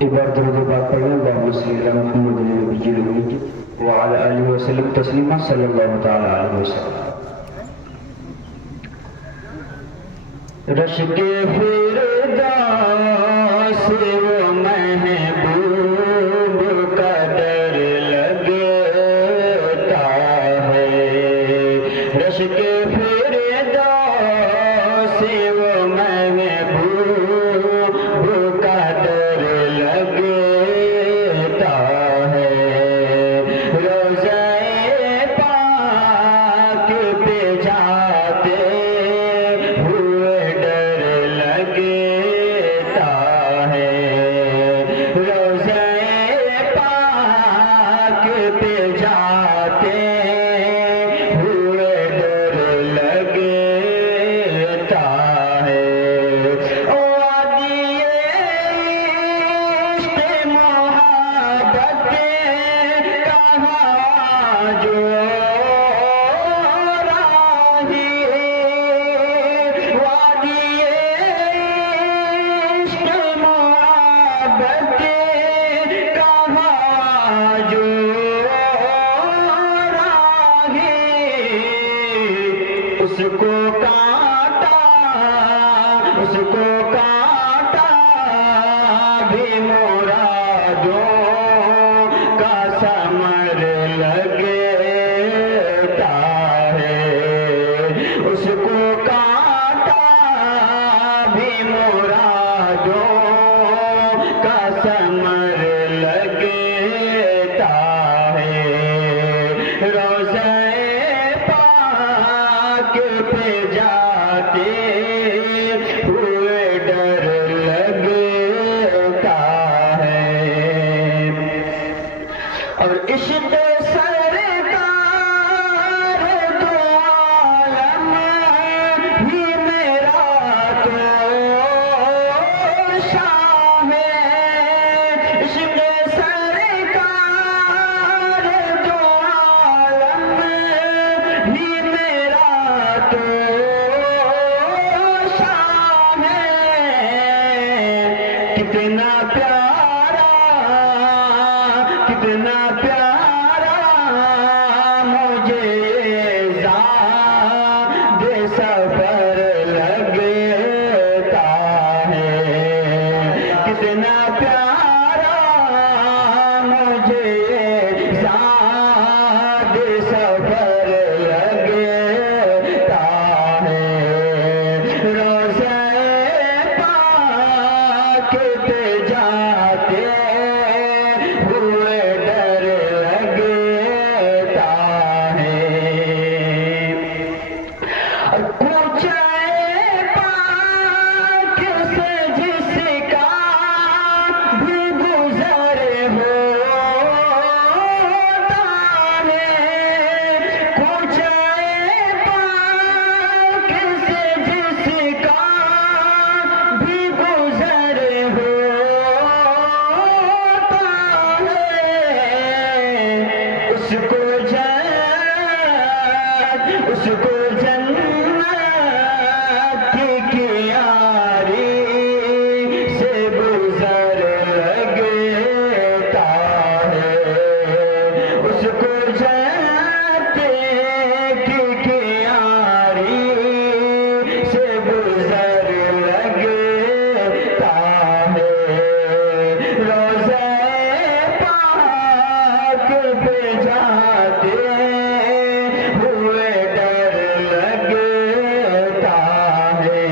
ایک بار درود پاک پڑھیں اللہم صلی علی محمد النبی الأمی وعلی آلہ وسلم تسلیما صلی اللہ تعالی علیہ وسلم۔ رش کے فردوس وہ محبوب کا در لگتا ہے، رش کے فردوس وہ محبوب کا در لگتا ہے، روضہ پاک پہ جاتے ہوئے ڈر لگتا ہے، روضہ پاک پہ جاتے ہوئے ڈر لگتا ہے، وادی عشق محبت کہاں جو راہی، وادی عشق محبت کہاں جو راہی، اس کو کاٹا بھی مرادوں کا ثمر لگتا ہے، اس کو کاٹا بھی مرادوں کا ثمر لگتا ہے، روضہ پاک پہ جاتے ہوئے ڈر لگتا ہے، اور عشق سرکار دو عالم ہی میرا تو شاہ ہے، عشق سرکار دو عالم ہی میرا تو شاہ ہے، کتنا پیارا مجھے زاد سفر لگتا ہے، کتنا پیارا مجھے زاد سفر لگتا ہے، روضہ پاک پہ جاتے ہوئے ڈر لگتا ہے، اور کوچہ پاک سے جس کا بھی گزر ہوتا ہے، کوچہ پاک سے جس کا بھی گزر ہوتا ہے، اس کو جنت کی یاری سے گزر لگتا ہے، اس کو جنت کی یاری سے گزر لگتا ہے، روضہ پاک پہ جاتے ہوئے ڈر لگتا ہے،